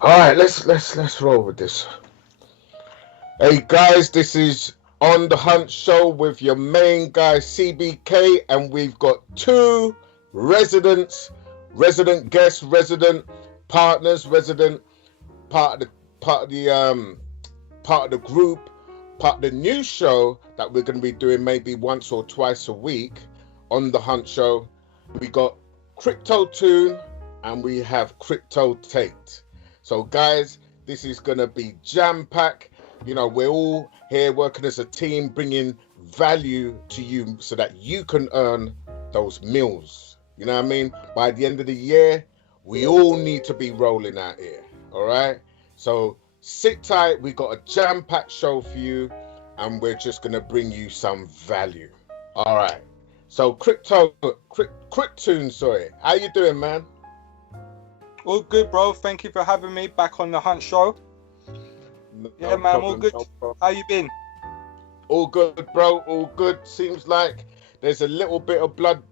All right, let's roll with this. Hey guys, this is On the Hunt Show with your main guy CBK, and we've got two residents, resident guests, resident partners, resident part of the part of the part of the group, part of the new show that we're going to be doing maybe once or twice a week on the Hunt Show. We got Crypto Tune and we have Crypto Tate. So guys, this is going to be jam-packed. You know, we're all here working as a team, bringing value to you so that you can earn those meals. You know what I mean? By the end of the year, we all need to be rolling out here. All right? So sit tight. We got a jam-packed show for you, and we're just going to bring you some value. All right. So Cryptoon, sorry. How you doing, man? All good, bro. Thank you for having me back on the Hunt Show. Yeah, man, I'm all good. How you been? All good, bro. All good. Seems like there's a little bit of blood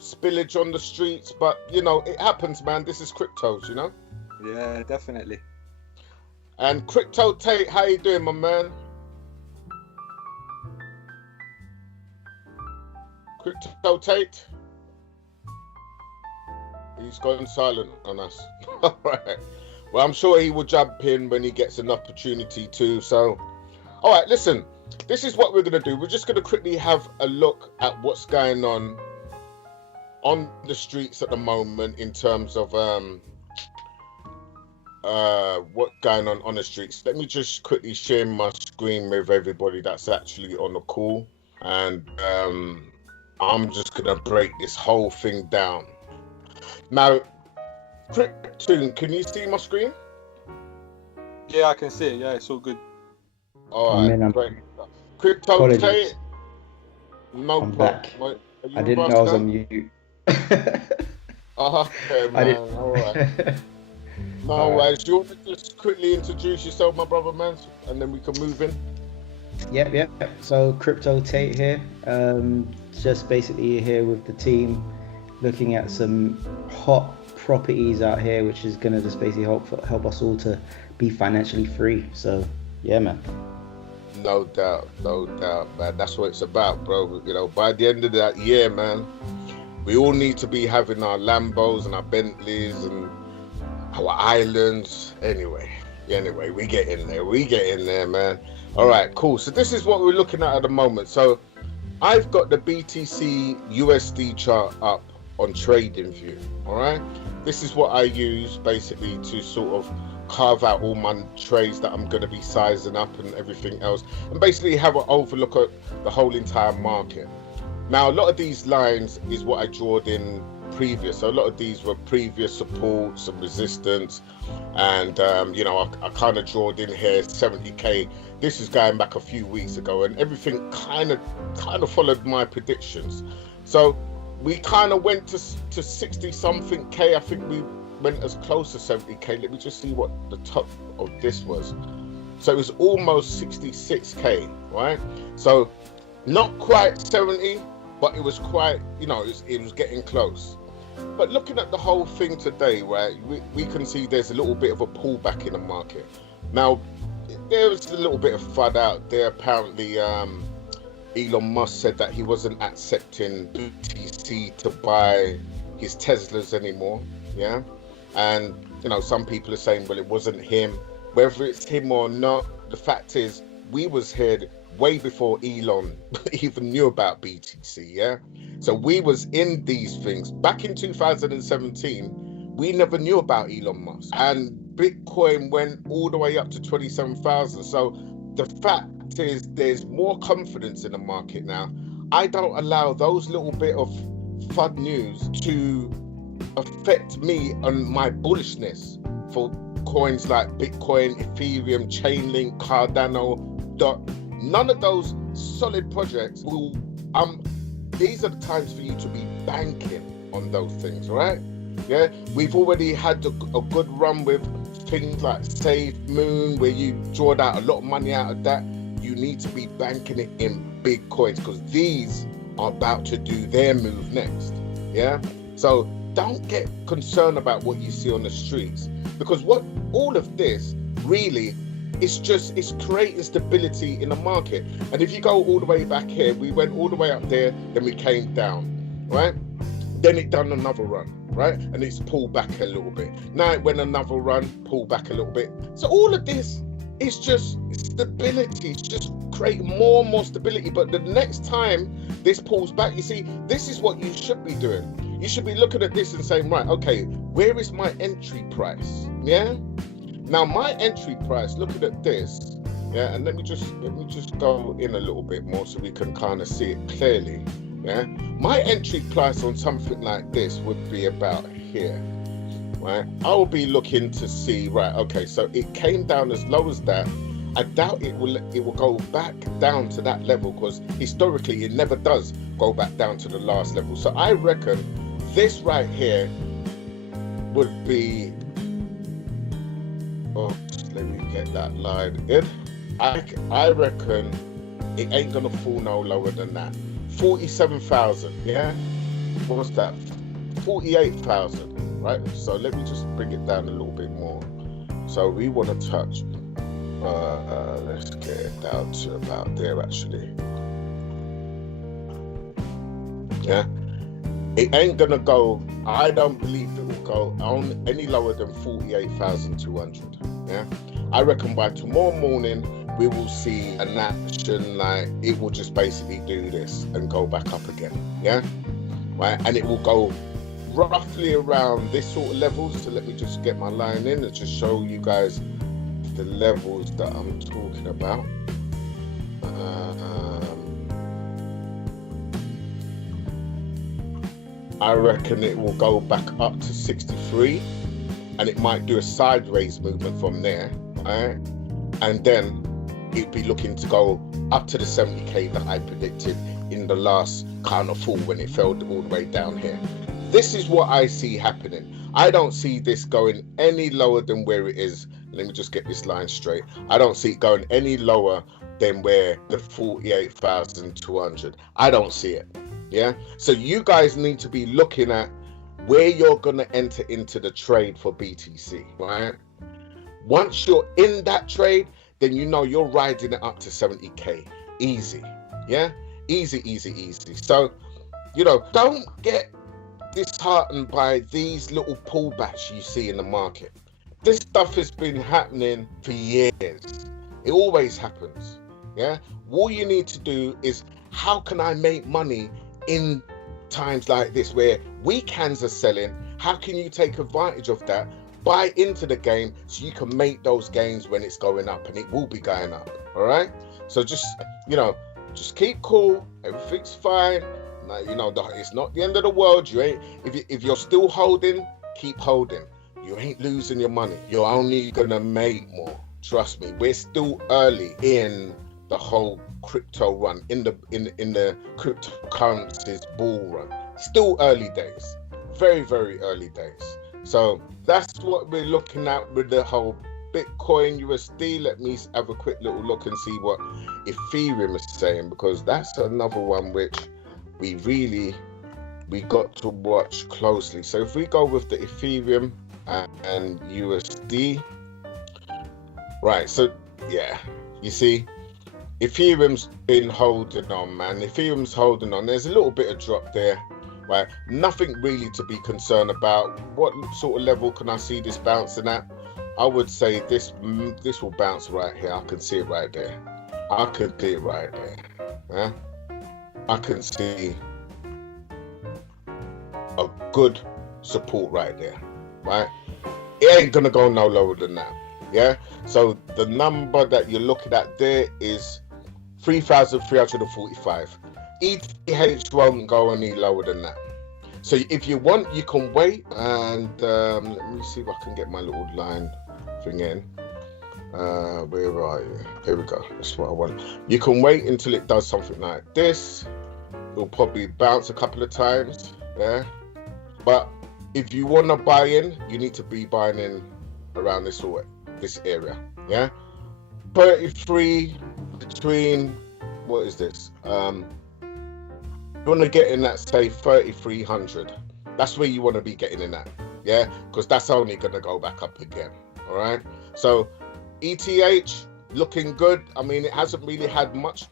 spillage on the streets, but you know, it happens, man. This is cryptos, you know? Yeah, definitely. And Crypto Tate, how you doing, my man? Crypto Tate? He's gone silent on us. All right. Well, I'm sure he will jump in when he gets an opportunity to. So, all right, listen, this is what we're going to do. We're just going to quickly have a look at what's going on the streets at the moment in terms of what's going on the streets. Let me just quickly share my screen with everybody that's actually on the call. And I'm just going to break this whole thing down. Now, Cryptoon, can you see my screen? Yeah, I can see it. Yeah, it's all good. All right, great. Crypto Tate, no I'm problem. back. Wait, I didn't know I was on mute. Okay, man. All right. No worries. Do you want to just quickly introduce yourself, my brother, man, and then we can move in? Yep. So Crypto Tate here. Just basically here with the team, looking at some hot properties out here, which is gonna just basically help us all to be financially free. So yeah, man. No doubt, man. That's what it's about, bro. You know, by the end of that year, man, we all need to be having our Lambos and our Bentleys and our islands. Anyway, we get in there, man. All right, cool. So this is what we're looking at the moment. So I've got the BTC USD chart up on TradingView. All right, this is what I use basically to sort of carve out all my trades that I'm going to be sizing up and everything else, and basically have an overlook at the whole entire market. Now, a lot of these lines is what I drawed in previous. So a lot of these were previous supports and resistance, and you know, I kind of drawed in here 70k. This is going back a few weeks ago, and everything kind of followed my predictions. So we kind of went to 60 something K. I think we went as close to 70k. Let me just see what the top of this was. So it was almost 66k, right? So not quite 70, but it was quite, you know, it was getting close. But looking at the whole thing today, right, we can see there's a little bit of a pullback in the market. Now, there was a little bit of FUD out there. Apparently, Elon Musk said that he wasn't accepting BTC to buy his Teslas anymore, yeah? And, you know, some people are saying, well, it wasn't him. Whether it's him or not, the fact is, we was here way before Elon even knew about BTC, yeah? So we was in these things. Back in 2017, we never knew about Elon Musk. And Bitcoin went all the way up to 27,000. So the fact is, there's more confidence in the market now. I don't allow those little bit of FUD news to affect me on my bullishness for coins like Bitcoin, Ethereum, Chainlink, Cardano, DOT. None of those solid projects will, these are the times for you to be banking on those things, right? Yeah, we've already had a good run with things like Save Moon, where you drawed out a lot of money out of that. You need to be banking it in big coins, because these are about to do their move next. Yeah, so don't get concerned about what you see on the streets, because what all of this really it's creating stability in the market. And if you go all the way back here, we went all the way up there, then we came down, right? Then it done another run, right? And it's pulled back a little bit. Now it went another run, pulled back a little bit. So all of this is just stability. It's just creating more and more stability. But the next time this pulls back, you see, this is what you should be doing. You should be looking at this and saying, right, okay, where is my entry price? Yeah. Now my entry price, looking at this, yeah, and let me just go in a little bit more so we can kind of see it clearly. Yeah, my entry price on something like this would be about here, right? I'll be looking to see, right, okay, so it came down as low as that. I doubt it will go back down to that level, because historically it never does go back down to the last level. So I reckon this right here would be, oh, let me get that line in. I reckon it ain't gonna fall no lower than that. 47,000, yeah? What's that? 48,000, right? So let me just bring it down a little bit more. So we want to touch, let's get it down to about there actually. Yeah? It ain't gonna go, I don't believe it will go on any lower than 48,200, yeah? I reckon by tomorrow morning, we will see an action like it will just basically do this and go back up again, yeah, right? And it will go roughly around this sort of levels. So let me just get my line in and just show you guys the levels that I'm talking about. I reckon it will go back up to 63, and it might do a sideways movement from there, right? And then it'd be looking to go up to the 70k that I predicted in the last kind of fall when it fell all the way down here. This is what I see happening. I don't see this going any lower than where it is. Let me just get this line straight. I don't see it going any lower than where the 48,200. I don't see it. Yeah. So you guys need to be looking at where you're going to enter into the trade for BTC, right? Once you're in that trade, then you know you're riding it up to 70k. Easy. Yeah? Easy. So, you know, don't get disheartened by these little pullbacks you see in the market. This stuff has been happening for years. It always happens. Yeah? All you need to do is, how can I make money in times like this where weak hands are selling? How can you take advantage of that? Buy into the game so you can make those gains when it's going up, and it will be going up. All right. So just, you know, just keep cool. Everything's fine. Now, you know, it's not the end of the world. You ain't, if you're still holding, keep holding. You ain't losing your money. You're only gonna make more. Trust me. We're still early in the whole crypto run, in the cryptocurrencies bull run. Still early days. Very, very early days. So that's what we're looking at with the whole Bitcoin USD. Let me have a quick little look and see what Ethereum is saying, because that's another one which we got to watch closely. So if we go with the Ethereum and USD, right, so yeah, you see Ethereum's been holding on, man. Ethereum's holding on. There's a little bit of drop there. Right, nothing really to be concerned about. What sort of level can I see this bouncing at? I would say this will bounce right here. I can see it right there. I can see it right there. Yeah? I can see a good support right there. Right? It ain't gonna go no lower than that. Yeah. So the number that you're looking at there is 3,345. ETH won't go any lower than that. So if you want, you can wait, and let me see if I can get my little line thing in. Where are you? Here we go. That's what I want. You can wait until it does something like this. It'll probably bounce a couple of times. Yeah. But if you want to buy in, you need to be buying in around this area. Yeah. 33 between, what is this? You want to get in that, say, 3,300, That's where you want to be getting in at, yeah, because that's only going to go back up again. All right, so ETH looking good. I mean, it hasn't really had much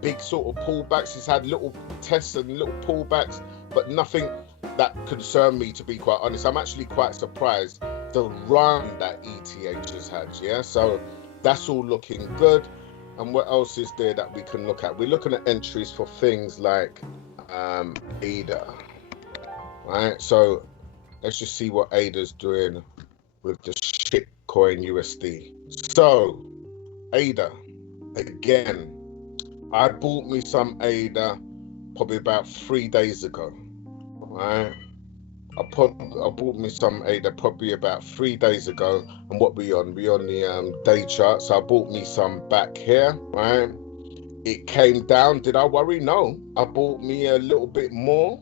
big sort of pullbacks. It's had little tests and little pullbacks, but nothing that concerned me, to be quite honest. I'm actually quite surprised the run that ETH has had, yeah, so that's all looking good. And what else is there that we can look at? We're looking at entries for things like ADA, right? So let's just see what ADA's doing with the shit coin USD. So ADA, again, I bought me some ADA probably about 3 days ago, right? I bought me some ADA probably about 3 days ago. And what we on the day chart. So I bought me some back here, right? It came down. Did I worry? No. I bought me a little bit more,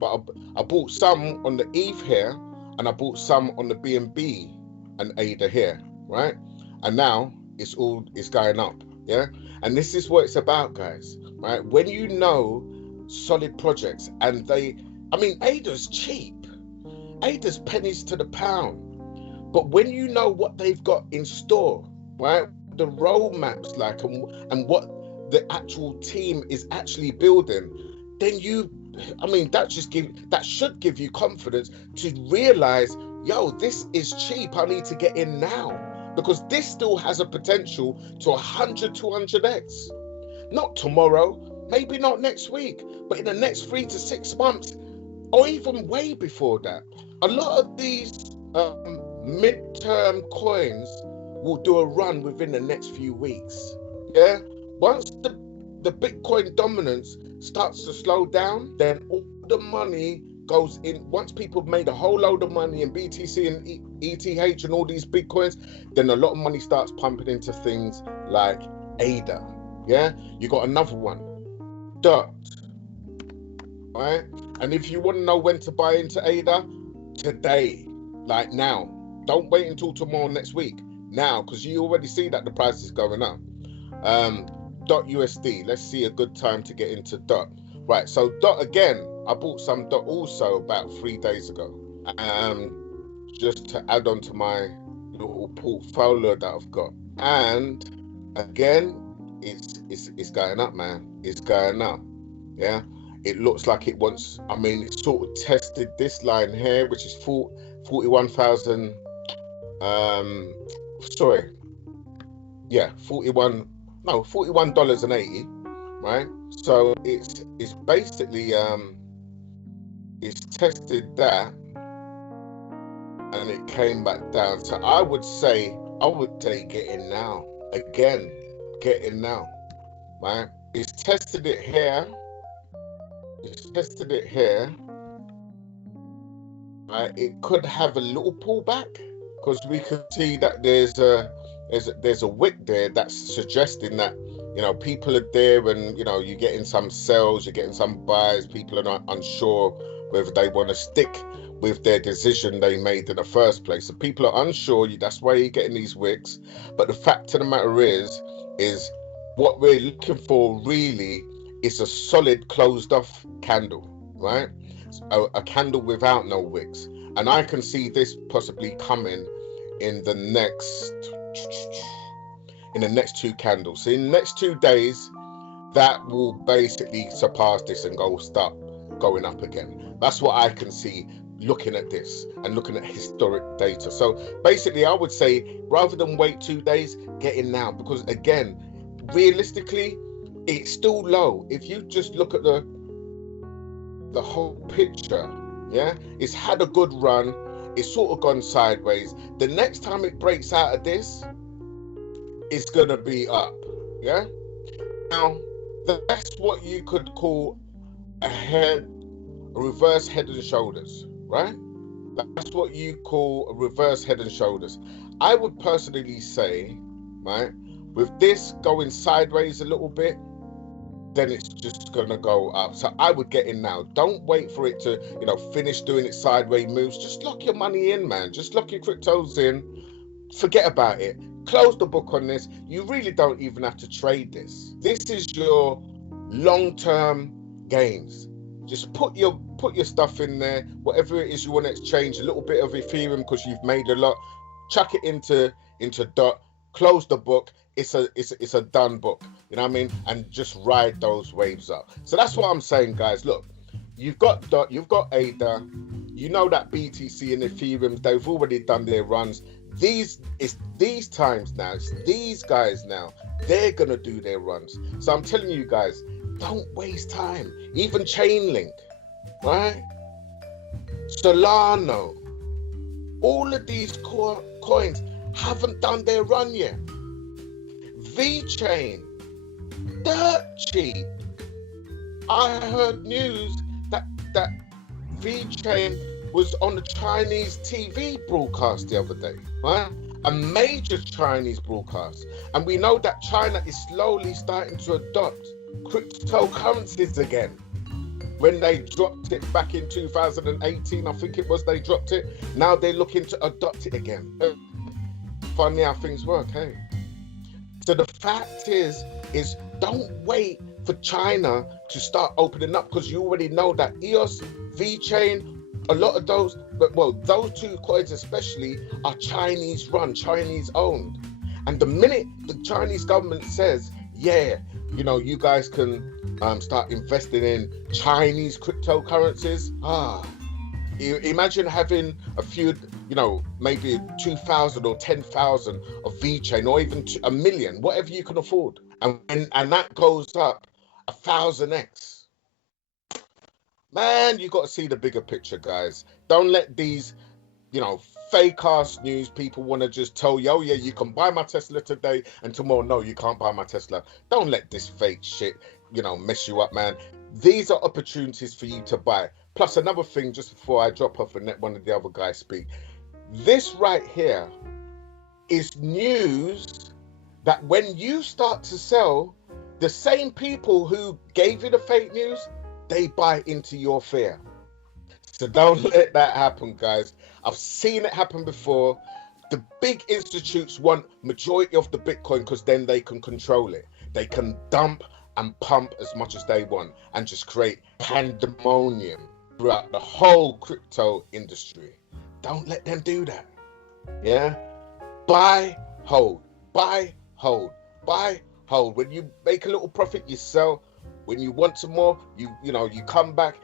but I bought some on the ETH here, and I bought some on the BNB and ADA here, right? And now it's going up, yeah? And this is what it's about, guys, right? When you know solid projects, and ADA's cheap. ADA's pennies to the pound. But when you know what they've got in store, right? The roadmaps like and what the actual team is actually building, then that should give you confidence to realize, yo, this is cheap. I need to get in now, because this still has a potential to 100, 200x. Not tomorrow, maybe not next week, but in the next 3 to 6 months, or even way before that. A lot of these midterm coins will do a run within the next few weeks. Yeah. Once the Bitcoin dominance starts to slow down, then all the money goes in. Once people have made a whole load of money in BTC and ETH and all these big coins, then a lot of money starts pumping into things like ADA. Yeah. You got another one, DOT. Right? And if you want to know when to buy into ADA, today, like now. Don't wait until tomorrow, next week. Now, because you already see that the price is going up. DOT USD. Let's see a good time to get into DOT. Right, so DOT again. I bought some DOT also about 3 days ago. Just to add on to my little portfolio that I've got. And again, it's going up, man. It's going up. Yeah. It looks like it wants, it sort of tested this line here, which is $41,000. $41.80, right? So it's basically it's tested that, and it came back down. So I would say get in now. Again, get in now, right? It's tested it here. Right? It could have a little pullback, because we could see that there's a wick there that's suggesting that, people are there, and you're getting some sells, you're getting some buys. People are not unsure whether they want to stick with their decision they made in the first place. So people are unsure. That's why you're getting these wicks. But the fact of the matter is what we're looking for really is a solid closed off candle, right? A candle without no wicks. And I can see this possibly coming in the next 2 candles. So in the next 2 days, that will basically surpass this and start going up again. That's what I can see looking at this and looking at historic data. So basically, I would say rather than wait 2 days, get in now, because again, realistically, it's still low. If you just look at the whole picture, yeah, it's had a good run. It's sort of gone sideways. The next time it breaks out of this, it's gonna be up, yeah. Now, that's what you could call a reverse head and shoulders, right? That's what you call a reverse head and shoulders. I would personally say, right, with this going sideways a little bit, then it's just gonna go up. So I would get in now. Don't wait for it to, finish doing its sideways moves. Just lock your money in, man. Just lock your cryptos in. Forget about it. Close the book on this. You really don't even have to trade this. This is your long-term gains. Just put your stuff in there, whatever it is you want to exchange, a little bit of Ethereum because you've made a lot. Chuck it into DOT, close the book. It's a done book. You know what I mean? And just ride those waves up. So that's what I'm saying, guys. Look, you've got DOT, you've got ADA. You know that BTC and Ethereum, they've already done their runs. These times now, it's these guys now, they're gonna do their runs. So I'm telling you guys, don't waste time. Even Chainlink, right? Solano, all of these coins haven't done their run yet. VeChain, dirt cheap. I heard news that VeChain was on the Chinese TV broadcast the other day, right? A major Chinese broadcast. And we know that China is slowly starting to adopt cryptocurrencies again. When they dropped it back in 2018, I think it was, they dropped it. Now they're looking to adopt it again. Funny how things work, hey? So the fact is don't wait for China to start opening up, because you already know that EOS, VeChain, a lot of those, those two coins especially are Chinese run, Chinese owned. And the minute the Chinese government says, yeah, you know, you guys can start investing in Chinese cryptocurrencies, you imagine having a few, you know, maybe 2,000 or 10,000 of VeChain, or even 1 million, whatever you can afford. And that goes up 1,000x. Man, you got to see the bigger picture, guys. Don't let these, you know, fake ass news people want to just tell you, oh yeah, you can buy my Tesla today, and tomorrow, no, you can't buy my Tesla. Don't let this fake shit, you know, mess you up, man. These are opportunities for you to buy. Plus, another thing, just before I drop off and let one of the other guys speak, this right here is news that when you start to sell, the same people who gave you the fake news, they buy into your fear. So don't let that happen, guys. I've seen it happen before. The big institutes want majority of the Bitcoin because then they can control it. They can dump and pump as much as they want and just create pandemonium throughout the whole crypto industry. Don't let them do that. Yeah? Buy, hold, buy, hold, buy, hold. When you make a little profit, you sell. When you want some more, you come back,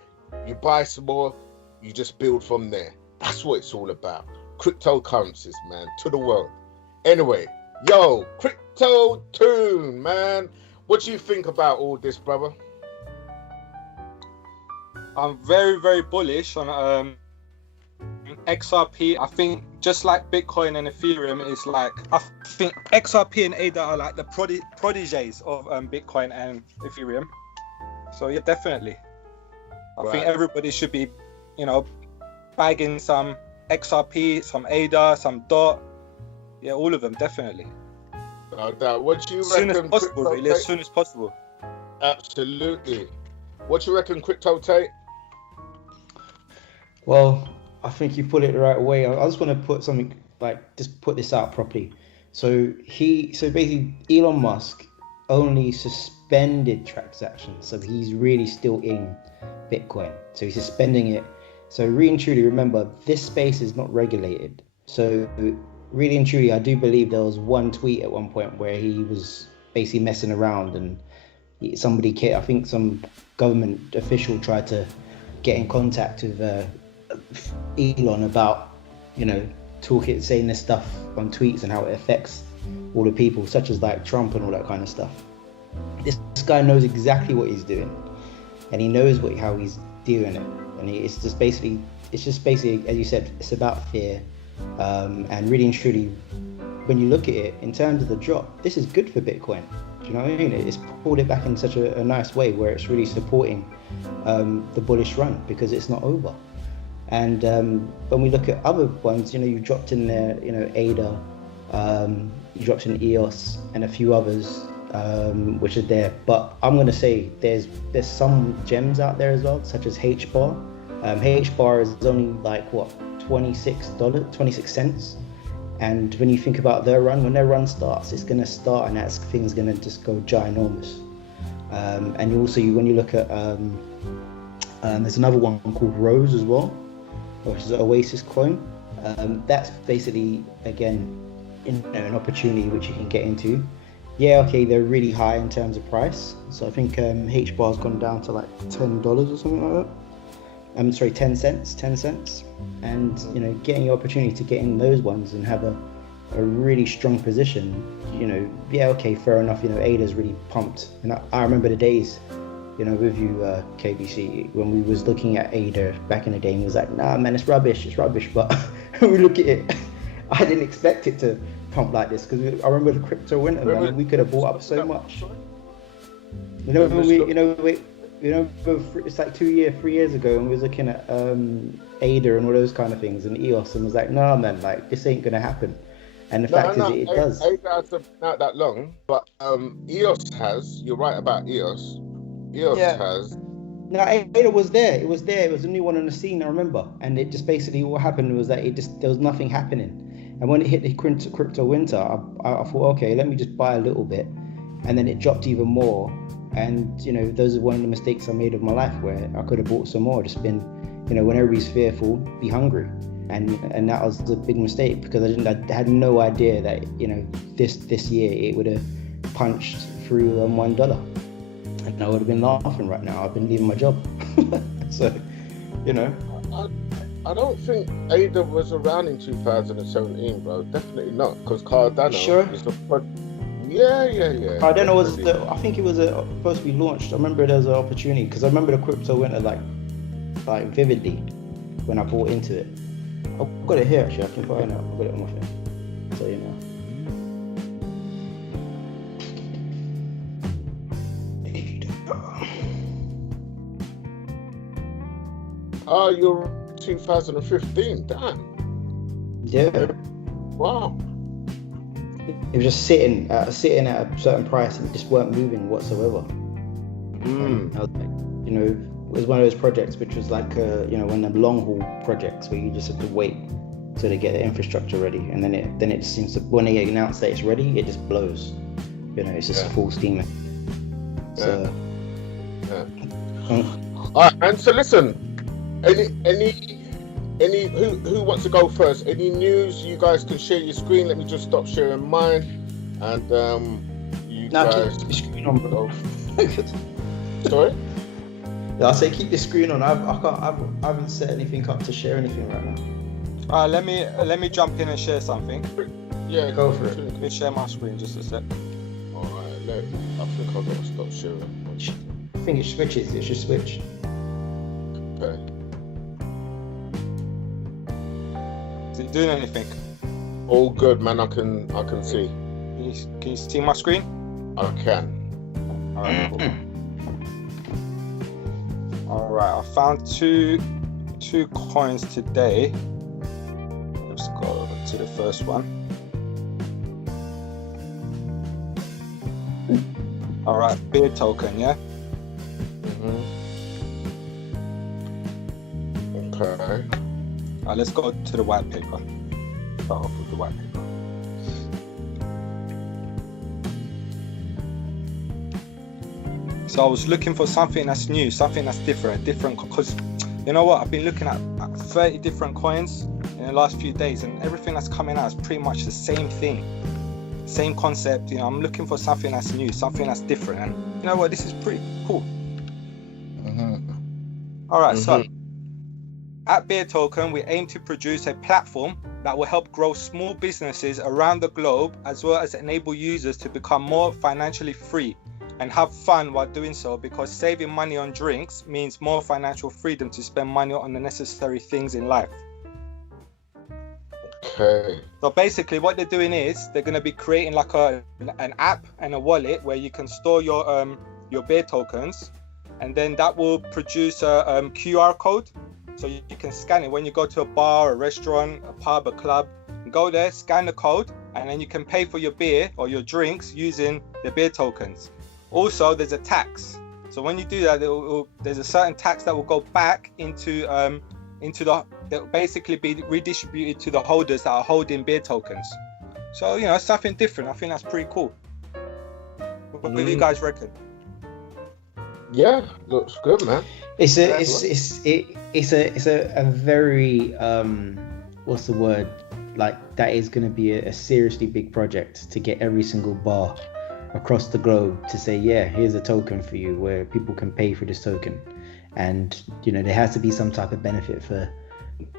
you buy some more, you just build from there. That's what it's all about. Cryptocurrencies, man, to the world. Anyway, yo, Crypto Tune, man. What do you think about all this, brother? I'm very, very bullish on XRP. I think just like Bitcoin and Ethereum is like, I think XRP and ADA are like the prodigies of Bitcoin and Ethereum. So yeah, definitely. I think everybody should be, you know, bagging some XRP, some ADA, some DOT. Yeah, all of them, definitely. No doubt. What do you reckon? As soon as possible, really, as soon as possible. Absolutely. What do you reckon, Crypto Tate? Well, I think you put it the right way. I just want to put something, like, just put this out properly. So basically, Elon Musk only suspended transactions, so he's really still in Bitcoin. So he's suspending it. So really and truly, remember, this space is not regulated. So really and truly, I do believe there was one tweet at one point where he was basically messing around, and I think some government official tried to get in contact with Elon about, you know, saying this stuff on tweets and how it affects all the people, such as like Trump and all that kind of stuff. This guy knows exactly what he's doing, and he knows how he's doing it. And it's just basically, as you said, it's about fear. And really and truly, when you look at it in terms of the drop, this is good for Bitcoin. Do you know what I mean? It's pulled it back in such a nice way where it's really supporting the bullish run, because it's not over. And when we look at other ones, you know, you dropped in there, you know, ADA, you dropped in EOS and a few others, which are there. But I'm going to say there's some gems out there as well, such as HBAR. HBAR is only like, what, $26, 26 And when you think about when their run starts, it's going to start, and that thing's going to just go ginormous. And also, when you look at There's another one called Rose as well, which is an Oasis coin. That's basically, again, an opportunity which you can get into. Yeah, okay, they're really high in terms of price. So I think H bar's gone down to like $10 or something like that. I'm sorry, 10 cents. And getting the opportunity to get in those ones and have a really strong position, yeah, okay, fair enough. ADA's really pumped, and I remember the days, with you, KBC, when we was looking at ADA back in the day, and was like, nah, man, it's rubbish. But when we look at it, I didn't expect it to pump like this, because I remember the crypto winter, man. We could have bought up so much. It's like 3 years ago, and we was looking at ADA and all those kind of things, and EOS, and was like, nah, man, like this ain't gonna happen. And the fact is, it does. ADA hasn't been out that long, but EOS has. You're right about EOS. EOS has. No, ADA was there. It was there. It was a new one on the scene, I remember. And it just basically, what happened was that there was nothing happening. And when it hit the crypto winter, I thought, okay, let me just buy a little bit. And then it dropped even more. And, those are one of the mistakes I made of my life, where I could have bought some more. Just been, when everybody's fearful, be hungry. And that was the big mistake, because I had no idea that, this year it would have punched through $1. And I would have been laughing right now. I've been leaving my job. So, I don't think ADA was around in 2017, bro. Definitely not, because Cardano is a Yeah. Cardano was I think it was supposed to be launched. I remember there was an opportunity, because I remember the crypto winter like vividly when I bought into it. I've got it here actually. I can find out. I've got it on my phone. So Oh, you're 2015. Damn. Yeah. Wow. It was just sitting at a certain price, and it just weren't moving whatsoever. I was like, it was one of those projects which was like, one of them long haul projects where you just have to wait till they get the infrastructure ready, and then it just seems to, when they announce that it's ready, it just blows. It's just full steam. So. All right, and so listen, any who wants to go first? Any news? You guys can share your screen. Let me just stop sharing mine, and you guys. Keep the screen on, bro. Sorry. I say keep the screen on. I haven't set anything up to share anything right now. Let me jump in and share something. Yeah, go for it. Let me share my screen just a sec. Alright, I think I've got to stop sharing. I think it switches. It should switch. Okay. Is it doing anything? All good, man. I can see. Can you see my screen? I can. Alright, cool. Alright, I found two coins today. Let's go to the first one. Alright, beer token, yeah? Okay. Let's go to the white paper. Start off with the white paper. So I was looking for something that's new, something that's different, because you know what? I've been looking at 30 different coins in the last few days, and everything that's coming out is pretty much the same thing, same concept. I'm looking for something that's new, something that's different, and you know what? This is pretty cool. All right, so at Beer Token, we aim to produce a platform that will help grow small businesses around the globe, as well as enable users to become more financially free and have fun while doing so, because saving money on drinks means more financial freedom to spend money on the necessary things in life. Okay. So basically what they're doing is they're going to be creating like an app and a wallet where you can store your beer tokens, and then that will produce a QR code, so you can scan it when you go to a bar, a restaurant, a pub, a club. Go there, scan the code, and then you can pay for your beer or your drinks using the beer tokens. Also, there's a tax. So when you do that, there's a certain tax that will go back into that will basically be redistributed to the holders that are holding beer tokens. So something different. I think that's pretty cool. What do you guys reckon? Yeah, looks good, man. It's a That's it's a very what's the word, like that is going to be a seriously big project to get every single bar across the globe to say, yeah, here's a token for you where people can pay for this token. And there has to be some type of benefit for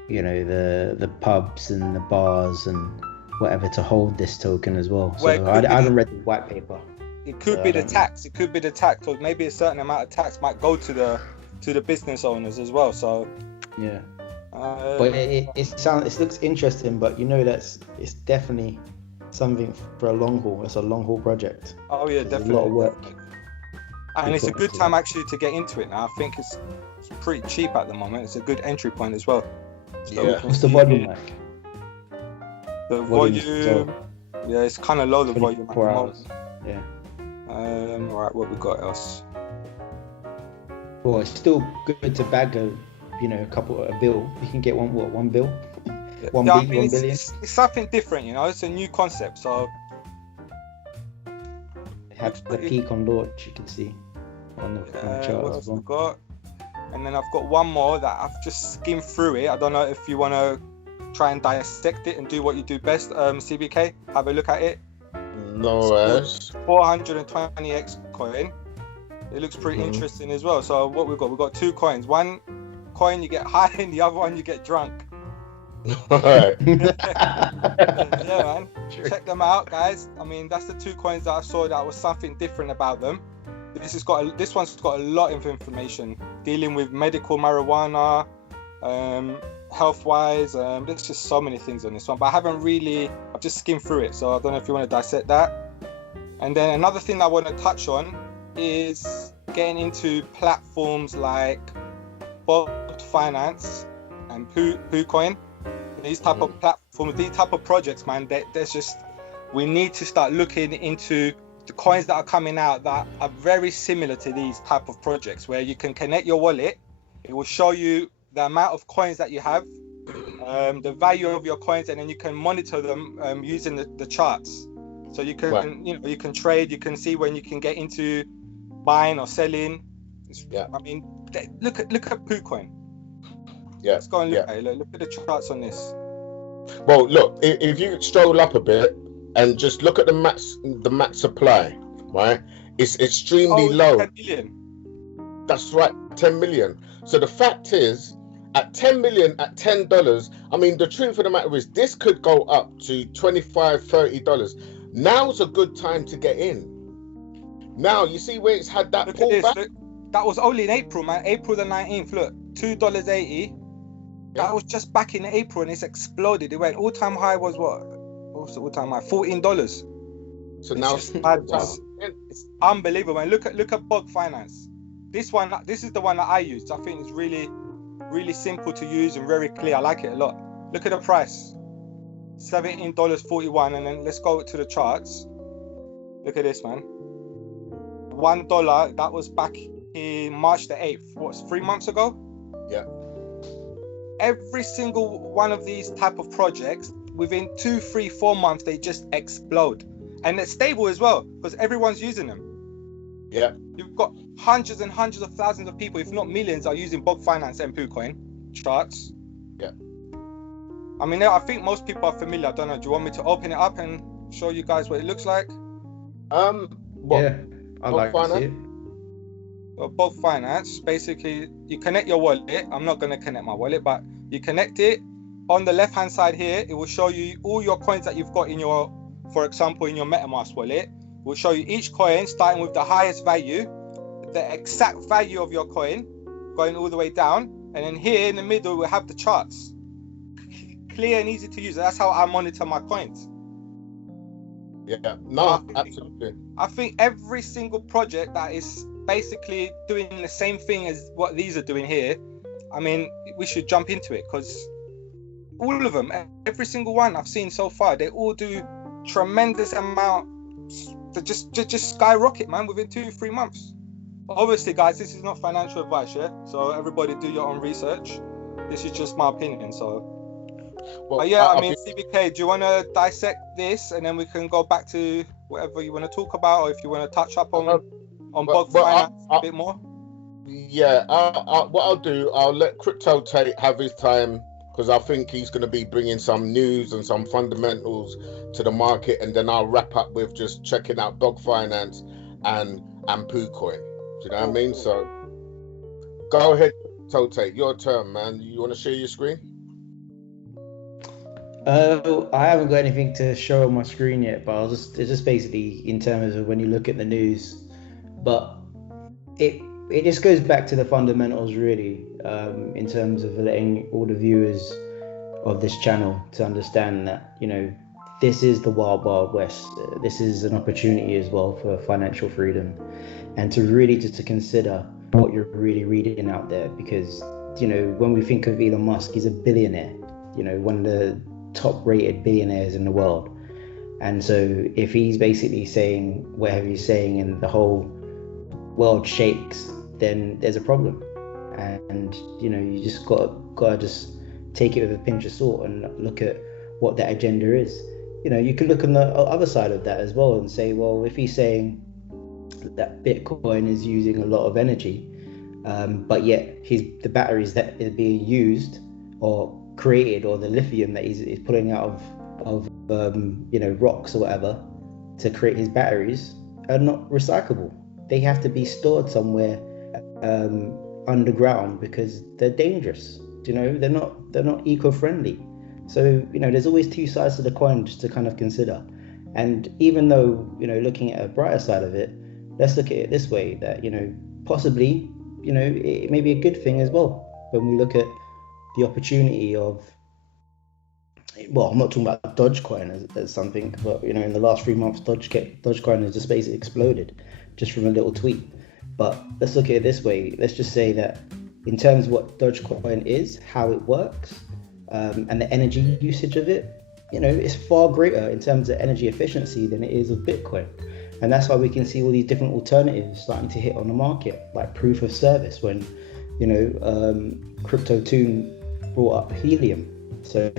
the pubs and the bars and whatever to hold this token as well. So I haven't read the white paper. It could be the tax. It could be the tax, or maybe a certain amount of tax might go to the business owners as well. So yeah, but it looks interesting. But it's definitely something for a long haul. It's a long haul project. Oh yeah, definitely. A lot of work. And it's a good time actually to get into it now. I think it's pretty cheap at the moment. It's a good entry point as well. So Yeah. What's the volume like? The volume, yeah, it's kind of low. The volume at the 24 moment. hours. Yeah. Right, what we got else? Well, it's still good to bag a bill. You can get one bill, one Yeah, billion. it's something different, It's a new concept, so It had the peak on launch. You can see on the chart what as else well. we got? And then I've got one more that I've just skimmed through it. I don't know if you want to try and dissect it and do what you do best. CBK, have a look at it. No worries. 420x coin. It looks pretty interesting as well. So what we've got two coins. One coin you get high and the other one you get drunk. Alright. Yeah, man. Check them out, guys. I mean, that's the two coins that I saw that was something different about them. This one's got a lot of information dealing with medical marijuana, health-wise. There's just so many things on this one, but I've just skimmed through it, so I don't know if you want to dissect that. And then another thing I want to touch on is getting into platforms like Bot Finance and PooCoin. These type of platforms, these type of projects, man, we need to start looking into the coins that are coming out that are very similar to these type of projects, where you can connect your wallet. It will show you the amount of coins that you have, the value of your coins, and then you can monitor them using the charts. So you can, you can trade. You can see when you can get into buying or selling. I mean, look at PooCoin. Yeah. Let's go and look at it. Look at the charts on this. Well, look, if you stroll up a bit and just look at the max supply, right? It's extremely low. 10 million. That's right, 10 million. So the fact is, at 10 million, at $10, I mean, the truth of the matter is, this could go up to $25, $30. Now's a good time to get in. Now, you see where it's had that pullback? Look, that was only in April, man. April the 19th, look, $2.80. That was just back in April, and it's exploded. It went all-time high was what? What's the all-time high? $14. So now it's unbelievable. And look at Bog Finance. This is the one that I used. I think it's really, really simple to use and very clear. I like it a lot. Look at the price, $17.41. And then let's go to the charts. Look at this, man. $1. That was back in March the 8th. What's 3 months ago? Yeah. Every single one of these type of projects, within 2, 3, 4 months, they just explode. And it's stable as well, because everyone's using them. Yeah. You've got hundreds and hundreds of thousands of people, if not millions, are using Bog Finance and PooCoin charts. Yeah. I mean, I think most people are familiar. I don't know. Do you want me to open it up and show you guys what it looks like? Yeah, I'd like to see it. Well, Bog Finance, basically, you connect your wallet. I'm not going to connect my wallet, but you connect it. On the left-hand side here, it will show you all your coins that you've got in your, for example, in your MetaMask wallet. It will show you each coin, starting with the highest value, the exact value of your coin, going all the way down. And then here in the middle, we'll have the charts. Clear and easy to use. That's how I monitor my coins. Yeah, no, absolutely. I think every single project that is basically doing the same thing as what these are doing here, I mean, we should jump into it, because all of them, every single one I've seen so far, they all do tremendous amount to just skyrocket, man, within 2-3 months. Obviously, guys, this is not financial advice, yeah? So everybody do your own research. This is just my opinion, so. Well, but yeah, I mean, CBK, do you want to dissect this, and then we can go back to whatever you want to talk about, or if you want to touch up on Bog Finance a bit more? Yeah, what I'll do, I'll let Crypto Tate have his time because I think he's going to be bringing some news and some fundamentals to the market, and then I'll wrap up with just checking out Dog Finance and PooCoin. Do you know what I mean? So go ahead, Crypto Tate, your turn, man. You want to share your screen? I haven't got anything to show on my screen yet, but it's just basically in terms of when you look at the news, but it just goes back to the fundamentals really, in terms of letting all the viewers of this channel to understand that, you know, this is the wild, wild west. This is an opportunity as well for financial freedom, and to really just to consider what you're really reading out there, because, you know, when we think of Elon Musk, he's a billionaire, you know, one of the top rated billionaires in the world. And so if he's basically saying whatever he's saying and the whole world shakes, then there's a problem. And you know, you just gotta just take it with a pinch of salt and look at what that agenda is. You know, you can look on the other side of that as well and say, well, if he's saying that Bitcoin is using a lot of energy, but yet the batteries that are being used or created, or the lithium that he's pulling out of you know, rocks or whatever to create his batteries are not recyclable. They have to be stored somewhere underground because they're dangerous. You know, they're not eco-friendly. So, you know, there's always two sides to the coin just to kind of consider. And even though, you know, looking at a brighter side of it, let's look at it this way, that, you know, possibly, you know, it may be a good thing as well when we look at the opportunity of, well, I'm not talking about Dogecoin as something, but, you know, in the last 3 months, Dogecoin has just basically exploded just from a little tweet. But let's look at it this way. Let's just say that in terms of what Dogecoin is, how it works, and the energy usage of it, you know, it's far greater in terms of energy efficiency than it is of Bitcoin. And that's why we can see all these different alternatives starting to hit on the market, like proof of service, when, you know, Crypto Tune brought up HELIUM. So,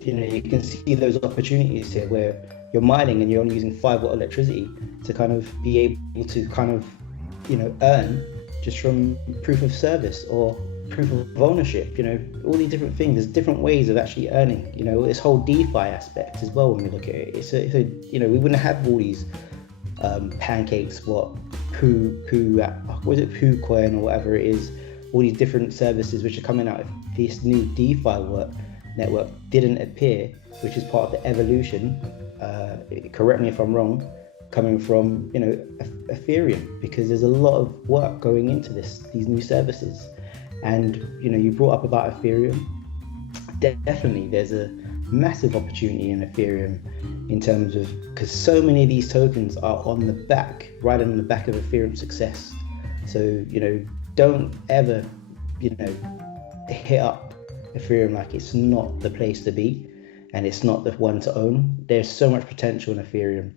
you know, you can see those opportunities here where you're mining and you're only using 5 watt electricity to kind of be able to kind of, you know, earn just from proof of service or proof of ownership. You know, all these different things. There's different ways of actually earning. You know, this whole DeFi aspect as well. When we look at it, it's a you know, we wouldn't have all these pancakes, PooCoin or whatever it is. All these different services which are coming out. If this new DeFi network didn't appear, which is part of the evolution, correct me if I'm wrong, coming from, you know, Ethereum, because there's a lot of work going into these new services. And, you know, you brought up about Ethereum. Definitely there's a massive opportunity in Ethereum in terms of, because so many of these tokens are on the back, right on the back of Ethereum success. So, you know, don't ever, you know, hit up Ethereum like it's not the place to be and it's not the one to own. There's so much potential in Ethereum.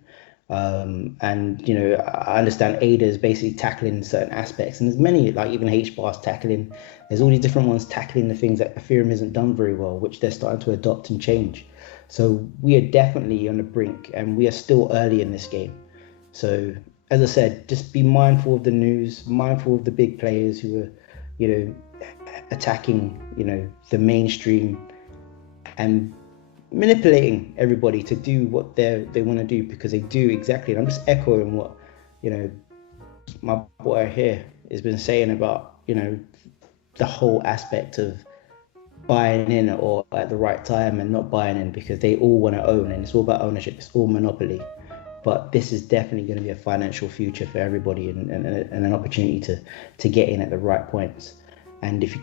And, you know, I understand ADA is basically tackling certain aspects, and there's many, like even HBAR's tackling. There's all these different ones tackling the things that Ethereum hasn't done very well, which they're starting to adopt and change. So we are definitely on the brink, and we are still early in this game. So as I said, just be mindful of the news, mindful of the big players who are, you know, attacking, you know, the mainstream and manipulating everybody to do what they want to do, because they do exactly. And I'm just echoing what, you know, my boy here has been saying about, you know, the whole aspect of buying in or at the right time and not buying in, because they all want to own, and it's all about ownership. It's all monopoly. But this is definitely going to be a financial future for everybody, and an opportunity to get in at the right points. And if you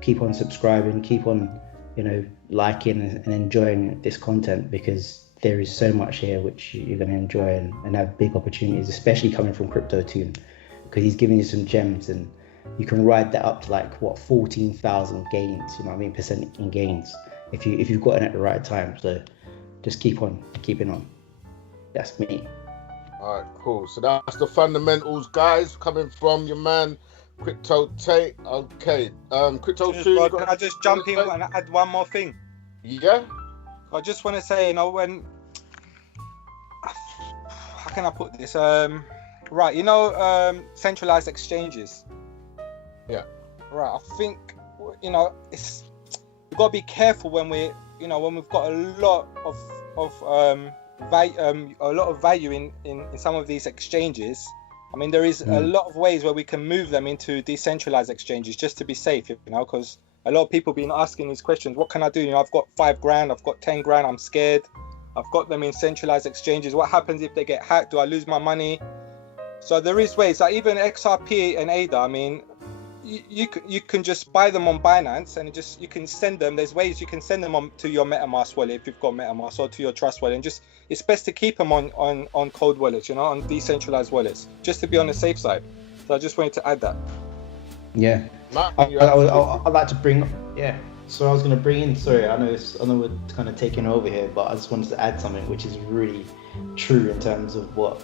keep on subscribing, keep on, you know, liking and enjoying this content, because there is so much here which you're going to enjoy and have big opportunities, especially coming from Crypto Tune, because he's giving you some gems, and you can ride that up to like 14,000 gains, you know what I mean, percent in gains if you've got it at the right time. So just keep on keeping on. That's me. All right, cool. So that's the fundamentals, guys, coming from your man Crypto Tate. Okay, Crypto Tune. Can I just jump in and add one more thing? Yeah. I just want to say, you know, how can I put this? Right, you know, centralized exchanges. Yeah. Right. I think, you know, we've got to be careful when we've got a lot of value in some of these exchanges. I mean, there is a lot of ways where we can move them into decentralized exchanges just to be safe, you know, because a lot of people have been asking these questions. What can I do? You know, I've got $5,000, I've got $10,000, I'm scared. I've got them in centralized exchanges. What happens if they get hacked? Do I lose my money? So there is ways, like even XRP and ADA, I mean, you can just buy them on Binance and you can send them. There's ways you can send them on to your MetaMask wallet if you've got MetaMask, or to your Trust wallet, and it's best to keep them on cold wallets, you know, on decentralized wallets, just to be on the safe side. So I just wanted to add that. Yeah. I'd like to bring, so I was going to bring in, sorry, I know we're kind of taking over here, but I just wanted to add something which is really true in terms of what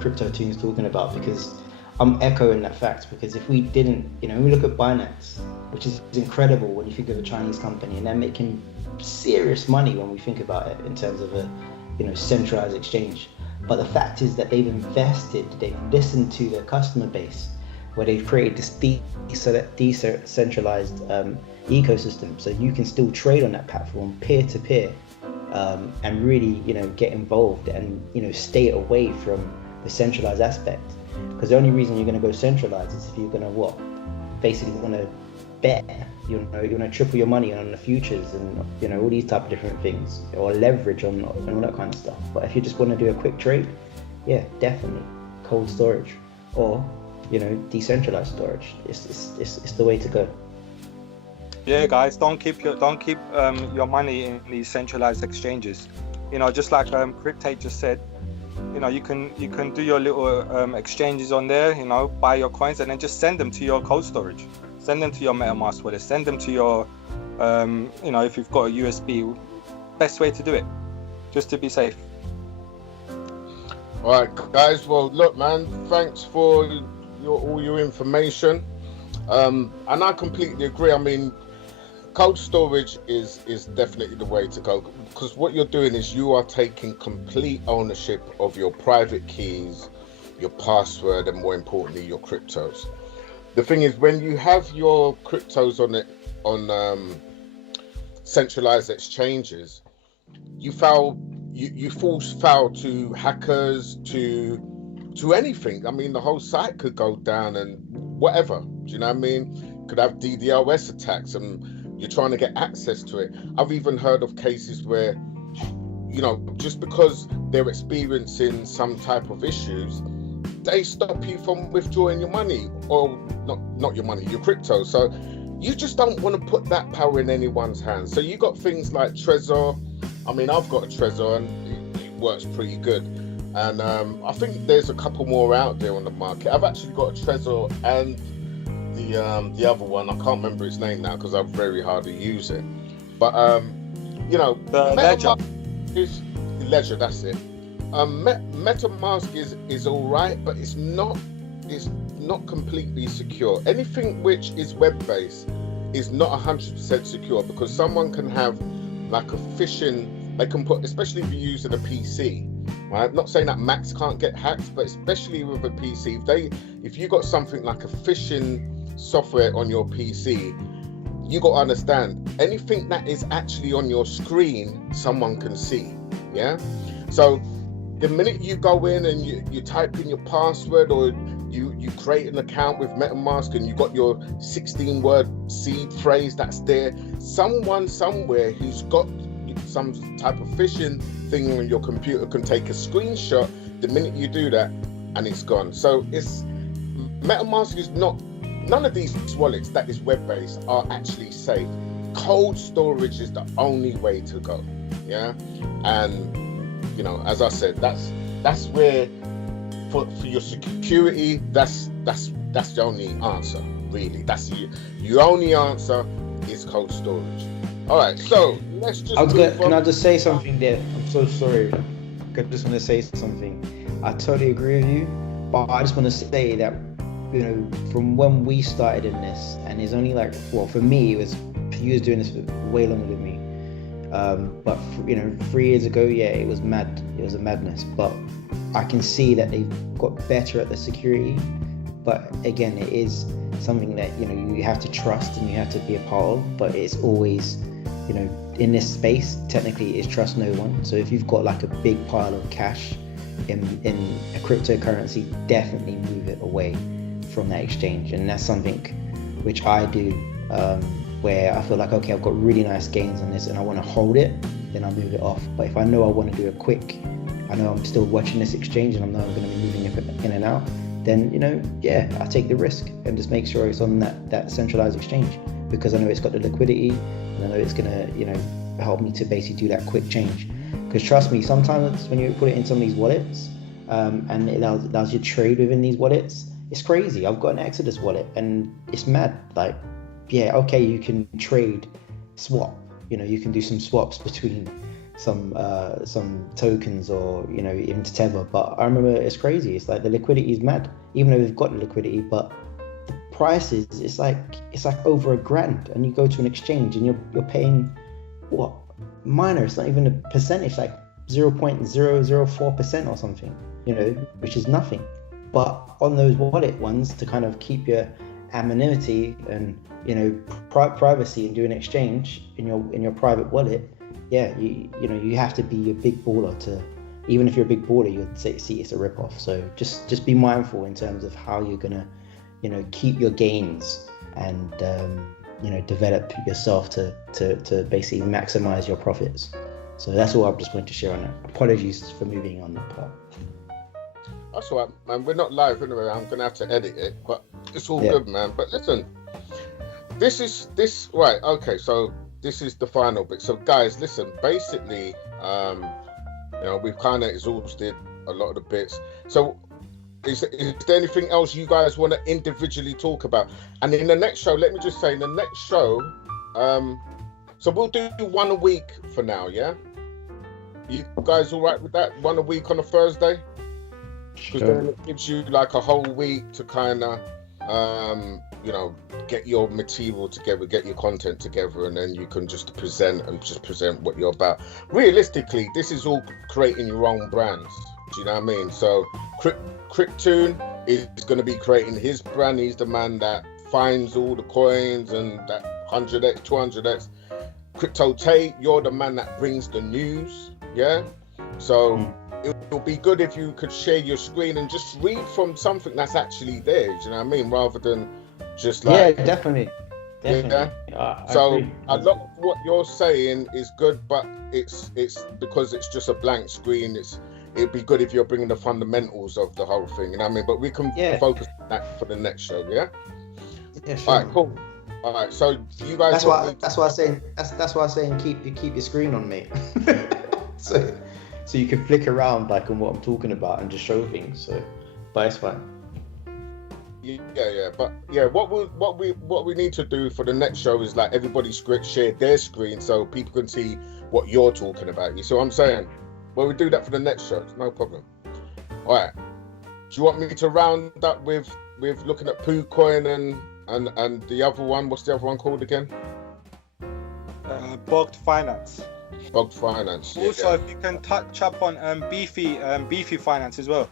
Crypto Team is talking about, because I'm echoing that fact. Because if we didn't, you know, we look at Binance, which is incredible when you think of a Chinese company, and they're making serious money when we think about it in terms of a, you know, centralized exchange. But the fact is that they've invested, they've listened to their customer base, where they've created this decentralized ecosystem, so you can still trade on that platform peer to peer, and really, you know, get involved and, you know, stay away from the centralized aspect. Because the only reason you're going to go centralized is if you're going to basically want to bet, you know, you want to triple your money on the futures and, you know, all these type of different things, or leverage on all that kind of stuff. But if you just want to do a quick trade, yeah, definitely cold storage, or, you know, decentralized storage. It's the way to go. Yeah, guys, don't keep your money in these centralized exchanges. You know, just like Cryptate just said, you know, you can do your little exchanges on there, you know, buy your coins and then just send them to your cold storage. Send them to your MetaMask wallet. Send them to your, you know, if you've got a USB. Best way to do it, just to be safe. All right, guys. Well, look, man. Thanks for all your information. And I completely agree. I mean, cold storage is definitely the way to go, because what you're doing is you are taking complete ownership of your private keys, your password, and more importantly, your cryptos. The thing is, when you have your cryptos on centralized exchanges, you fall foul to hackers, to anything. I mean, the whole site could go down and whatever. Do you know what I mean? Could have DDoS attacks and you're trying to get access to it. I've even heard of cases where, you know, just because they're experiencing some type of issues, they stop you from withdrawing your money, or not your money, your crypto. So you just don't want to put that power in anyone's hands. So you got things like Trezor. I mean, I've got a Trezor and it works pretty good. And I think there's a couple more out there on the market. I've actually got a Trezor and the other one, I can't remember its name now because I very hardly use it. But you know, the Ledger is Ledger. That's it. MetaMask is all right, but it's not completely secure. Anything which is web-based is not 100% secure, because someone can have like a phishing. They can put, especially if you're using a PC. Right? I'm not saying that Macs can't get hacked, but especially with a PC, if you got something like a phishing software on your PC, you got to understand, anything that is actually on your screen, someone can see. Yeah. So the minute you go in and you type in your password, or you create an account with MetaMask and you got your 16-word seed phrase that's there, someone somewhere who's got some type of phishing thing on your computer can take a screenshot the minute you do that, and it's gone. So MetaMask is not, none of these wallets that is web-based are actually safe. Cold storage is the only way to go. Yeah. And you know, as I said, that's where for your security, that's the only answer, really. That's your only answer is cold storage. All right, so let's just can I just say something there? I'm so sorry. I just want to say something. I totally agree with you, but I just want to say that, you know, from when we started in this, and it's only like, well, for me, it was, you was doing this for way longer than me. But you know, 3 years ago, yeah, it was mad. It was a madness. But I can see that they've got better at the security. but again, it is something that you have to trust and you have to be a part of. But it's always, in this space, technically, it's trust no one. So if you've got like a big pile of cash in a cryptocurrency, definitely move it away from that exchange. And that's something which I do, where I feel like, okay, I've got really nice gains on this and I want to hold it, then I'll move it off. But if I know I want to do a quick, I know I'm still watching this exchange and I know I'm going to be moving it in and out, then I take the risk and just make sure it's on that centralized exchange, because I know it's got the liquidity and I know it's going to help me to basically do that quick change. Because trust me, sometimes when you put it in some of these wallets, and it allows you to trade within these wallets, it's crazy. I've got an Exodus wallet and it's mad. Like, yeah, okay, you can trade, swap, you can do some swaps between some tokens or even to Tether, but I remember it's crazy. It's like the liquidity is mad, even though we've got the liquidity, but the prices, it's like over $1,000, and you go to an exchange and you're paying what, minor, it's not even a percentage, like 0.004% or something, which is nothing. But on those wallet ones, to kind of keep your anonymity and privacy and do an exchange in your private wallet, yeah, you have to be a big baller to, even if you're a big baller, you'd see it's a rip-off. So just be mindful in terms of how you're gonna keep your gains and develop yourself to basically maximize your profits. So that's all I just wanted to share on that. Apologies for moving on that part. That's all right, man. We're not live anyway. I'm gonna have to edit it, but it's all good, man. But listen, this right? Okay, so this is the final bit. So guys, listen. Basically, we've kind of exhausted a lot of the bits. So is there anything else you guys want to individually talk about? And in the next show, let me just say, in the next show, so we'll do one a week for now. Yeah, you guys all right with that? One a week on a Thursday. Because then it gives you like a whole week to kind of, get your material together, get your content together, and then you can just present what you're about. Realistically, this is all creating your own brands. Do you know what I mean? So, Cryptoon is going to be creating his brand. He's the man that finds all the coins and that 100x, 200x. Crypto Tate, you're the man that brings the news. Yeah. So. It'll be good if you could share your screen and just read from something that's actually there. Do you know what I mean? Rather than just like... Yeah, definitely. Yeah. So a lot of what you're saying is good, but it's because it's just a blank screen. It'd be good if you're bringing the fundamentals of the whole thing. You know what I mean? But we can focus on that for the next show. Yeah. Yeah. Sure. All right. Cool. All right. So you guys. That's why I'm saying keep your screen on, mate. So you can flick around like on what I'm talking about and just show things. So, but it's fine. Yeah. But yeah, what we need to do for the next show is like everybody share their screen so people can see what you're talking about. You see what I'm saying? Well, we do that for the next show. It's no problem. All right. Do you want me to round up with looking at PooCoin and the other one? What's the other one called again? Bogged Finance. Bogged Finance. Also, if you can touch up on Beefy Finance as well.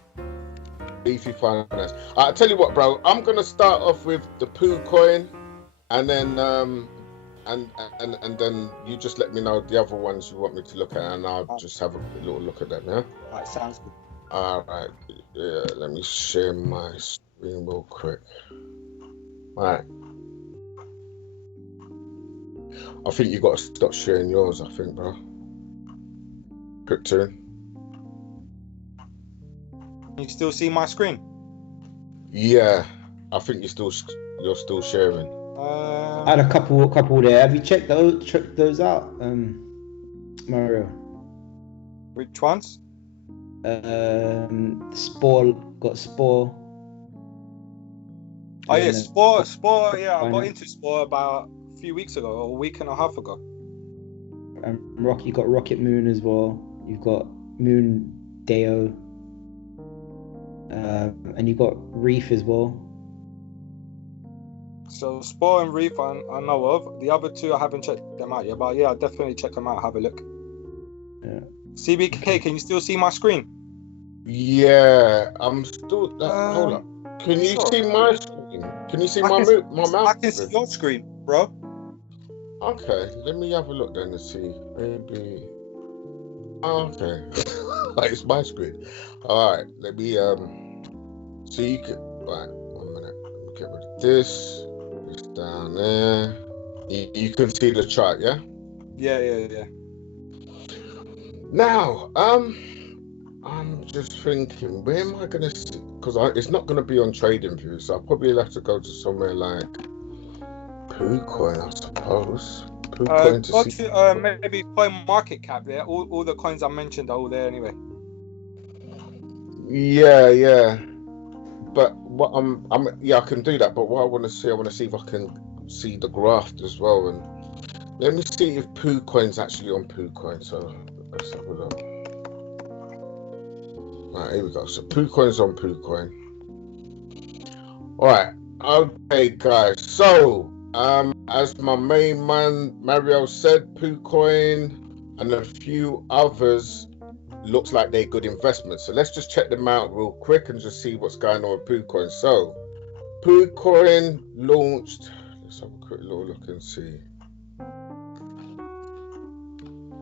Beefy Finance. I'll tell you what, bro. I'm gonna start off with the PooCoin, and then and then you just let me know the other ones you want me to look at, and I'll just have a little look at them. Yeah. Right, sounds good. All right. Yeah. Let me share my screen real quick. All right. I think you got to stop sharing yours. I think, bro. Crypto. You still see my screen? Yeah, I think you're still sharing. I had a couple there. Have you checked those out, Mario? Which ones? Spore. Oh yeah, Spore. Yeah, I got into Spore about a few weeks ago, or a week and a half ago. And you got Rocket Moon as well. You've got Moon Deo. And you got Reef as well. So Spore and Reef I know of. The other two I haven't checked them out yet, but yeah, I'll definitely check them out. Have a look. Yeah. CBK, can you still see my screen? Yeah, I'm still. Hold up. Can you Sure. see my screen? Can you see I my can- mouse? I can see your screen, bro. Okay, let me have a look then and see. Maybe. Oh, okay. It's my screen. All right, let me so you can. Right, 1 minute. Let me get rid of this. It's down there. You can see the chart, yeah. Yeah. Now, I'm just thinking, where am I gonna see? Because it's not gonna be on TradingView, so I'll probably have to go to somewhere like PooCoin, I suppose. PooCoin to Go see. to maybe Coin Market Cap. Yeah, all the coins I mentioned are all there anyway. Yeah. But what I can do that. But what I want to see if I can see the graph as well. And let me see if PooCoin's actually on PooCoin. So let's have a look. Right, here we go. So PooCoin's on PooCoin. All right. Okay, guys. So as my main man Mario said, PooCoin and a few others looks like they're good investments. So let's just check them out real quick and just see what's going on with PooCoin. So PooCoin launched. Let's have a quick little look and see.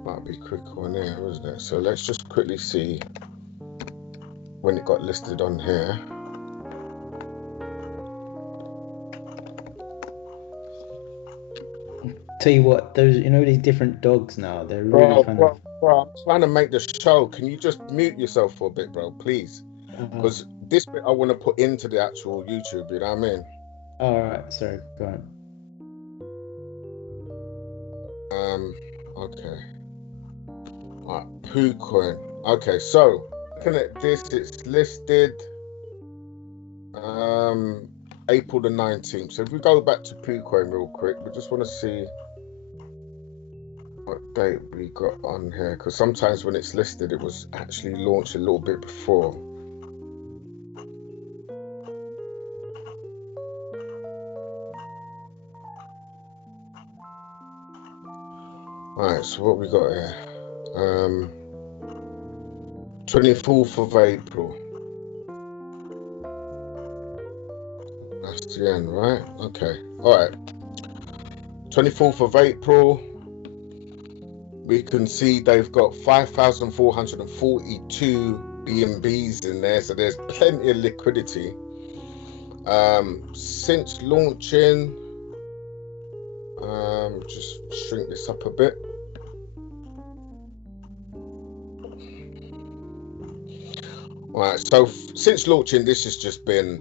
Might be quick on here, isn't it? So let's just quickly see when it got listed on here. Tell you what, those these different dogs now, they're really kind of. Bro, I'm trying to make the show. Can you just mute yourself for a bit, bro, please? Because this bit I want to put into the actual YouTube. You know what I mean? All right, sorry, go on. Okay. Right, PooCoin. Okay, so looking at this, it's listed April the 19th. So if we go back to PooCoin real quick, we just want to see what date we got on here, because sometimes when it's listed, it was actually launched a little bit before. Right, so what we got here? 24th of April. That's the end, right? Okay. All right. 24th of April. We can see they've got 5,442 BNBs in there, so there's plenty of liquidity. Since launching, just shrink this up a bit. All right, so since launching, this has just been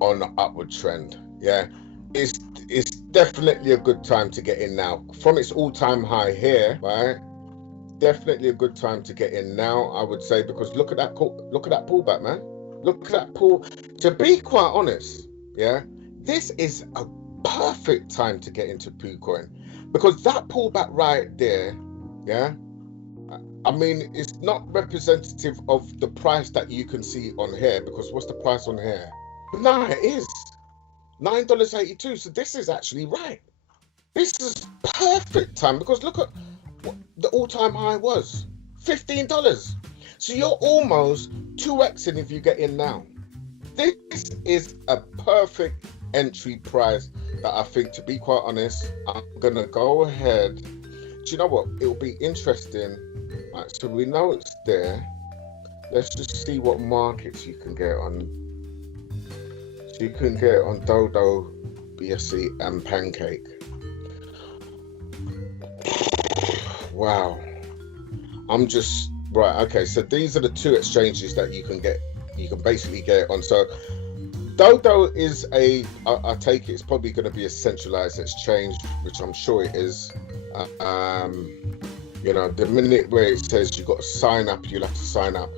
on an upward trend. Yeah, it's definitely a good time to get in now. From its all-time high here, right? Definitely a good time to get in now, I would say, because look at that pullback, man. Look at that pull. To be quite honest, yeah, this is a perfect time to get into PooCoin, because that pullback right there, yeah, I mean, it's not representative of the price that you can see on here, because what's the price on here? No, it is $9.82. So this is actually right. This is perfect time, because look at what the all-time high was, $15. So you're almost 2xing if you get in now. This is a perfect entry price that I think, to be quite honest, I'm gonna go ahead. Do you know what? It'll be interesting. Right, so we know it's there. Let's just see what markets you can get on. So you can get on Dodo, BSC, and Pancake. Wow. I'm just right. Okay, so these are the two exchanges that you can get. You can basically get it on. So Dodo is I take it, it's probably going to be a centralized exchange, which I'm sure it is. The minute where it says you've got to sign up, you'll have to sign up.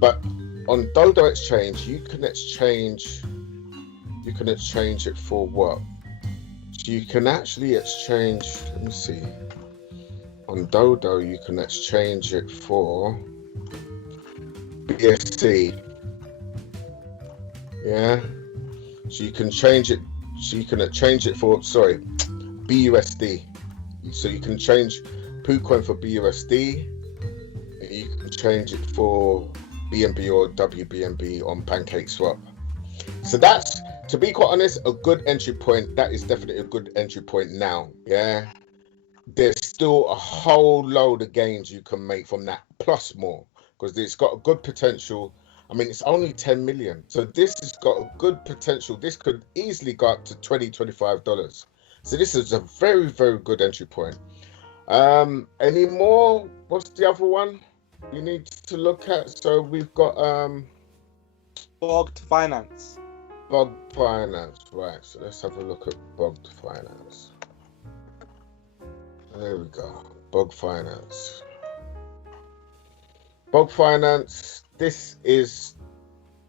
But on Dodo Exchange, you can exchange it for what? So you can actually exchange, let me see. On Dodo, you can exchange it for BSC. Yeah. So you can change it. So you can change it for BUSD. So you can change PooCoin for BUSD. You can change it for BNB or WBNB on PancakeSwap. So that's, to be quite honest, a good entry point. That is definitely a good entry point now. Yeah. There's still a whole load of gains you can make from that, plus more, because it's got a good potential. I mean, it's only 10 million. So this has got a good potential. This could easily go up to $20-$25. So this is a very, very good entry point. Any more? What's the other one you need to look at? So we've got Bogged finance. Bogged finance, right? So let's have a look at bogged finance. There we go. Bogged finance. Bogged finance. This is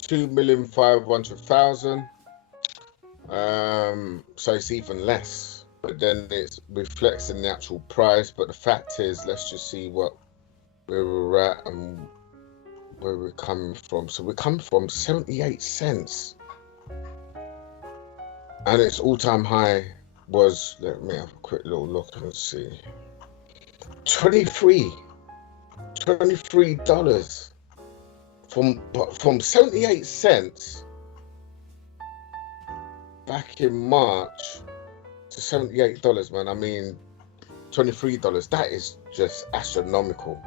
2,500,000. So it's even less, but then it reflects in the actual price. But the fact is, let's just see where we're at and where we're coming from. So we're coming from 78 cents, and its all-time high was, let me have a quick little look and see, $23 from 78 cents back in March to $78, man. I mean, $23. That is just astronomical.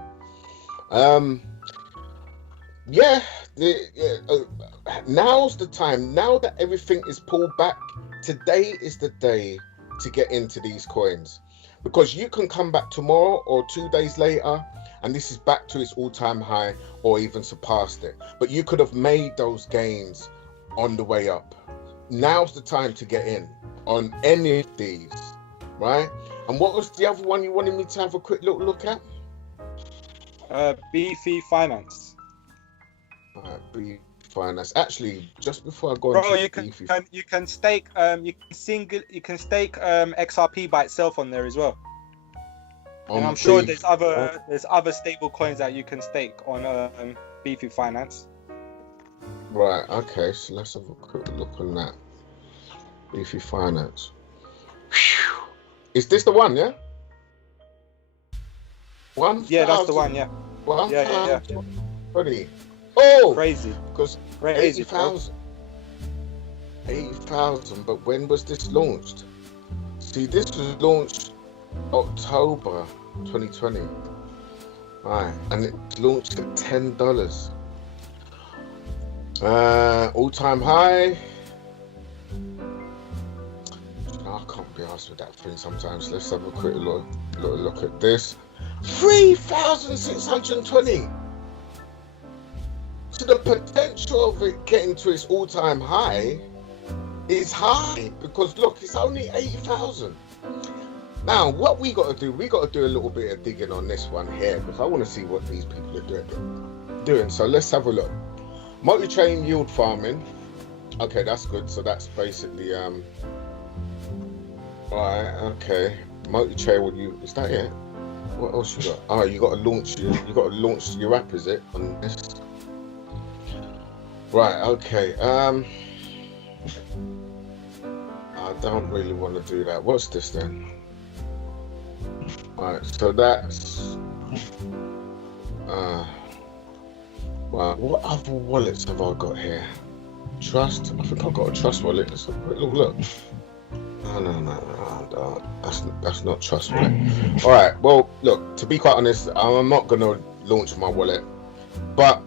Now's the time. Now that everything is pulled back, today is the day to get into these coins, because you can come back tomorrow or 2 days later and this is back to its all-time high or even surpassed it, but you could have made those gains on the way up. Now's the time to get in on any of these, right? And what was the other one you wanted me to have a quick little look at? Beefy finance. Beefy finance. Actually, just before I go Bro, into you can stake XRP by itself on there as well. And I'm sure there's other stable coins that you can stake on Beefy finance. Right, okay, so let's have a quick look on that. Beefy finance. Whew. Is this the one, yeah? Yeah, that's the one, yeah. Yeah. 20. Oh! Crazy. Because crazy, 80,000, but when was this launched? See, this was launched October 2020. Right, and it launched at $10. All-time high. I can't be asked with that thing sometimes. Let's have a quick look at this. 3,620. So the potential of it getting to its all-time high is high, because look, it's only 80,000. Now, what we got to do a little bit of digging on this one here, because I want to see what these people are doing. So let's have a look. Multi-chain yield farming. Okay, that's good. So that's basically right. Okay, multi-chain. Is that it? What else you got? Oh, you got to launch your app, is it, on this? Right. Okay. I don't really want to do that. What's this then? Right. So that's. Well, what other wallets have I got here? Trust? I think I've got a Trust wallet. Let's have a quick look. No. That's not Trust wallet. All right. Well, look. To be quite honest, I'm not gonna launch my wallet. But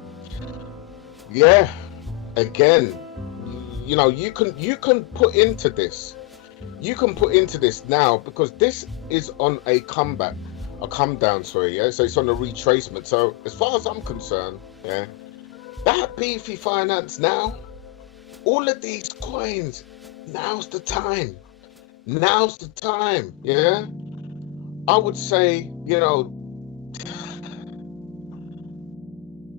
yeah, again, you know, you can put into this. You can put into this now, because this is on a come down. Sorry. Yeah. So it's on a retracement. So as far as I'm concerned, yeah, that Beefy finance now, all of these coins, now's the time, yeah. I would say, you know,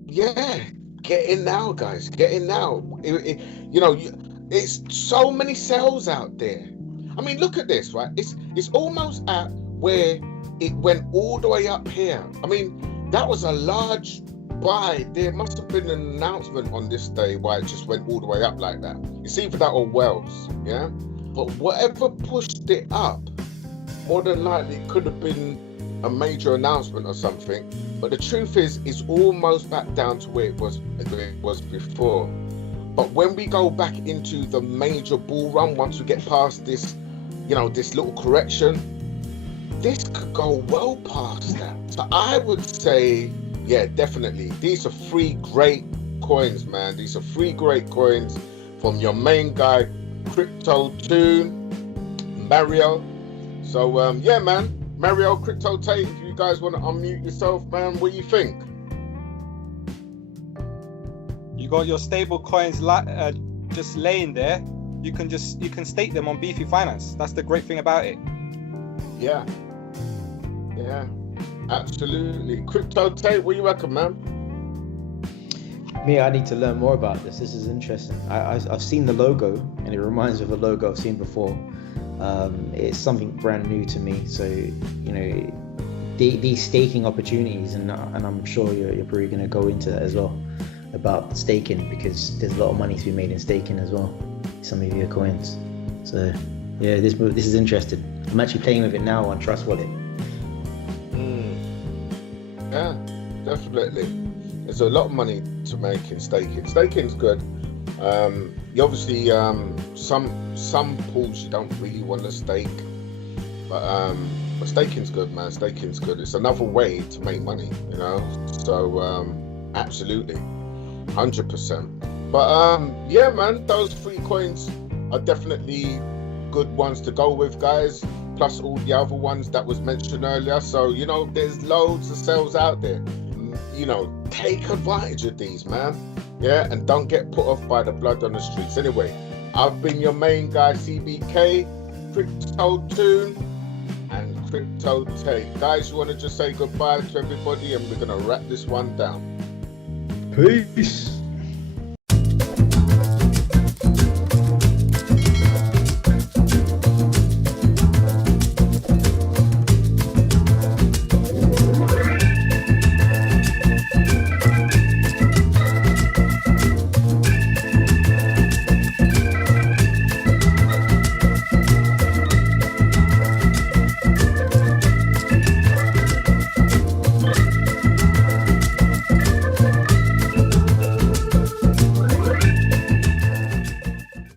yeah, get in now, guys, get in now. You know, it's so many sales out there. I mean, look at this, right? It's almost at where it went all the way up here. I mean, that was a large buy. There must have been an announcement on this day why it just went all the way up like that. It's either that or Wells, yeah? But whatever pushed it up, more than likely it could have been a major announcement or something. But the truth is, it's almost back down to where it was before. But when we go back into the major bull run, once we get past this, this little correction, this could go well past that. So I would say, yeah, definitely. These are 3 great coins, man. These are 3 great coins from your main guy, Crypto Tune, Mario. So, yeah, man. Mario, Crypto Tate, if you guys want to unmute yourself, man, what do you think? You got your stable coins just laying there. You can stake them on Beefy Finance. That's the great thing about it. Yeah, absolutely. Crypto Tate, what do you reckon, man? Me, I need to learn more about this. This is interesting. I've seen the logo, and it reminds me of a logo I've seen before. It's something brand new to me. So, these staking opportunities, and I'm sure you're probably going to go into that as well, about staking, because there's a lot of money to be made in staking as well, some of your coins. So yeah, this is interesting. I'm actually playing with it now on Trust Wallet. Yeah, definitely. There's a lot of money to make in staking. Staking's good. You obviously some pools you don't really want to stake, but staking's good, man. Staking's good. It's another way to make money, So absolutely, 100%. But yeah, man, those 3 coins are definitely good ones to go with, guys. Plus all the other ones that was mentioned earlier. So there's loads of sales out there. Take advantage of these, man. Yeah, and don't get put off by the blood on the streets. Anyway, I've been your main guy, CBK, Crypto Tune, and Crypto Tate. Guys, you want to just say goodbye to everybody, and we're gonna wrap this one down. Peace.